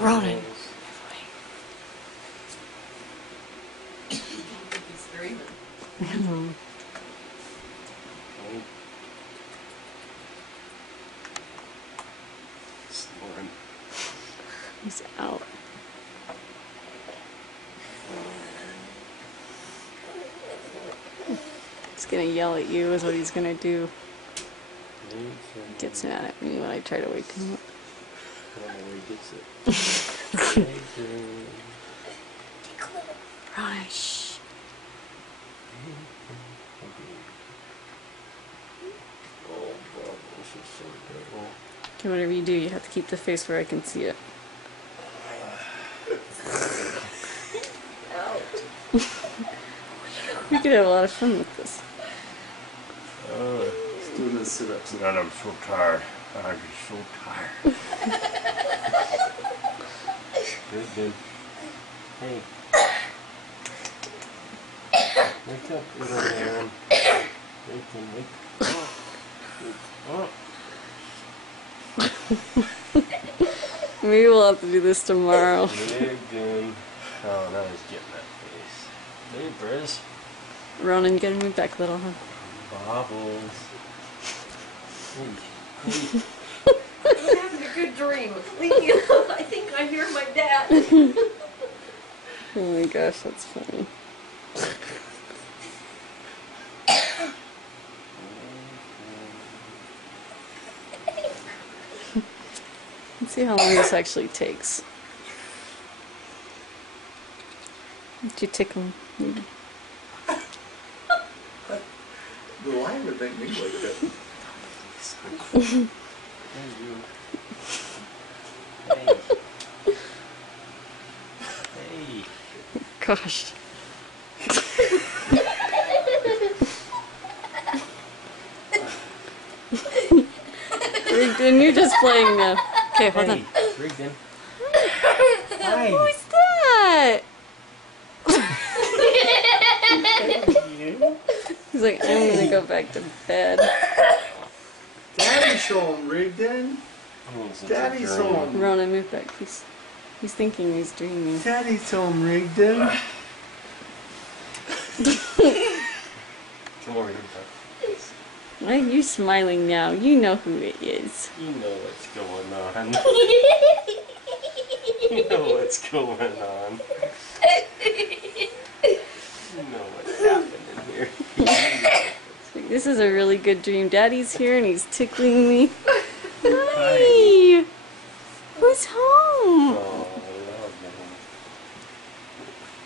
Ronan. He's dreaming. Snoring. He's out. He's gonna yell at you is what he's gonna do. He gets mad at me when I try to wake him up. I don't know where he gets it. Ronan, shh. Oh, God, this is so terrible. Okay, whatever you do, you have to keep the face where I can see it. We could have a lot of fun with this. Let's do the sit-ups. God, I'm so tired. I'm just so tired. Good, good. Hey. Wake up, little man. Wake up. Maybe we'll have to do this tomorrow. Good. Oh, now he's getting that face. Hey, Briz. Ronan, get me back, little huh? Bobbles. Hey. I'm having a good dream. Leave me alone. I think I hear my dad. Oh my gosh, that's funny. Let's see how long this actually takes. Did you tickle him? Maybe. The lion would make me wake up. Hey. Gosh. Rigdon, you're just playing now. Okay, hold on. Rigdon. Who's that? He's like, I'm gonna go back to bed. Daddy's home, Rigdon. Daddy's home. Ronan, move back. He's thinking he's dreaming. Daddy's home, Rigdon. Come over here, Why are you smiling now? You know who it is. You know what's going on. You know what's going on. You know what's happening here. This is a really good dream. Daddy's here and he's tickling me. Hi! Who's home? Oh, I love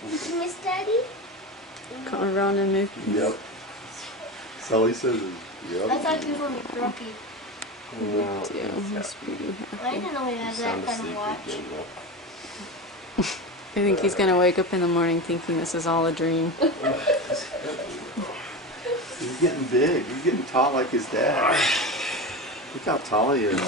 him. Did you miss Daddy? Come around and move. Yep. Sully says, yep. I thought you were grumpy. No, He's pretty happy. I didn't know he had that sound kind of asleep watch. again, though. I think he's gonna wake up in the morning thinking this is all a dream. He's getting big. He's getting tall like his dad. Look how tall he is.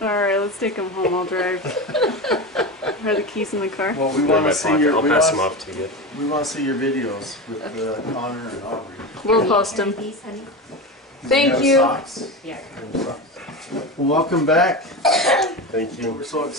Alright, let's take him home. I'll drive. Are the keys in the car? Well, we They're in want my to see pocket. your. I'll we pass want- them off to you. We want to see your videos with Connor and Aubrey. We'll post them. These, honey? Thank have you. socks? Yeah. Well, welcome back. Thank you. We're so excited.